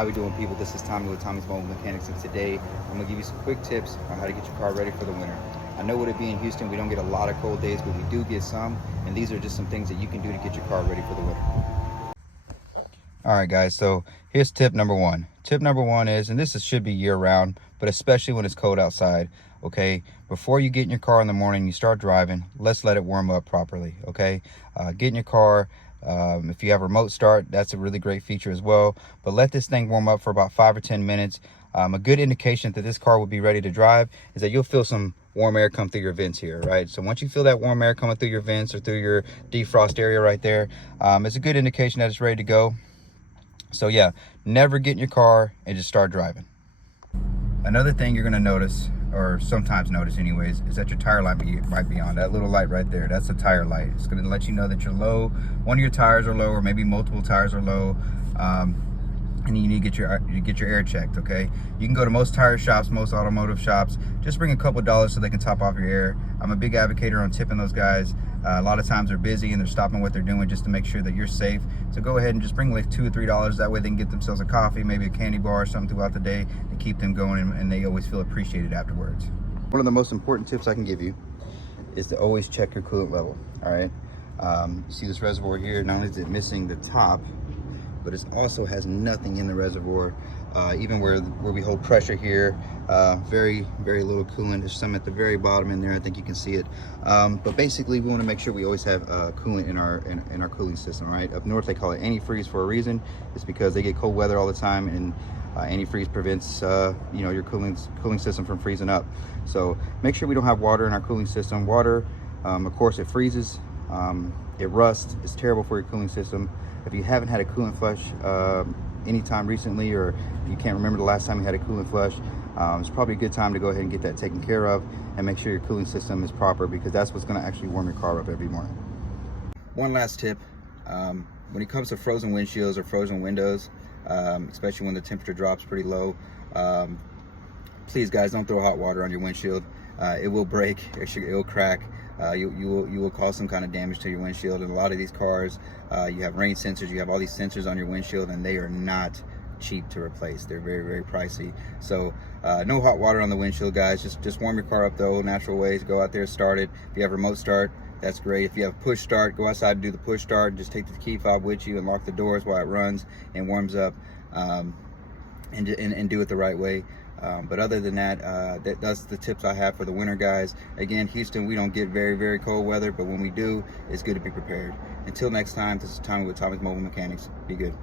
How we doing, people? This is Tommy with Tommy's Mobile Mechanics, and today I'm gonna give you some quick tips on how to get your car ready for the winter. I know with it being Houston, we don't get a lot of cold days, but we do get some, and these are just some things that you can do to get your car ready for the winter. All right, guys, so here's tip number one. Tip number one is, and should be year round, but especially when it's cold outside, okay? Before you get in your car in the morning, you start driving, let's let it warm up properly, okay? Get in your car. If you have remote start, that's a really great feature as well, but let this thing warm up for about 5 or 10 minutes. A good indication that this car will be ready to drive is that you'll feel some warm air come through your vents here, right? So once you feel that warm air coming through your vents or through your defrost area right there, it's a good indication that it's ready to go. So yeah, never get in your car and just start driving. Another thing you're gonna notice, or sometimes notice anyways, is that your tire light might be on. That little light right there, that's a tire light. It's gonna let you know that you're low, one of your tires are low, or maybe multiple tires are low, and you need to get your air checked, okay? You can go to most tire shops, most automotive shops, just bring a couple dollars so they can top off your air. I'm a big advocate on tipping those guys. A lot of times they're busy and they're stopping what they're doing just to make sure that you're safe. So go ahead and just bring like $2 or $3. That way they can get themselves a coffee, maybe a candy bar or something throughout the day to keep them going, and they always feel appreciated afterwards. One of the most important tips I can give you is to always check your coolant level, all right? You see this reservoir here, not only is it missing the top, but it also has nothing in the reservoir. Even where we hold pressure here, very little coolant. There's some at the very bottom in there. I think you can see it. But basically, we want to make sure we always have coolant in our cooling system. Right up north, they call it antifreeze for a reason. It's because they get cold weather all the time, and antifreeze prevents your cooling system from freezing up. So make sure we don't have water in our cooling system. Water, of course, it freezes. It rusts. It's terrible for your cooling system. If you haven't had a coolant flush anytime recently, or if you can't remember the last time you had a coolant flush, it's probably a good time to go ahead and get that taken care of and make sure your cooling system is proper, because that's what's going to actually warm your car up every morning. One last tip, when it comes to frozen windshields or frozen windows, especially when the temperature drops pretty low, please guys, don't throw hot water on your windshield. It will break, it will crack. You will cause some kind of damage to your windshield. And a lot of these cars, you have rain sensors, you have all these sensors on your windshield, and they are not cheap to replace. They're very pricey. So no hot water on the windshield, guys. Just warm your car up the old natural ways. Go out there, start it. If you have remote start, that's great. If you have push start, go outside and do the push start. Just take the key fob with you and lock the doors while it runs and warms up, and do it the right way. But other than that, that's the tips I have for the winter, guys. Again, Houston, we don't get very cold weather, but when we do, it's good to be prepared. Until next time, this is Tommy with Tommy's Mobile Mechanics. Be good.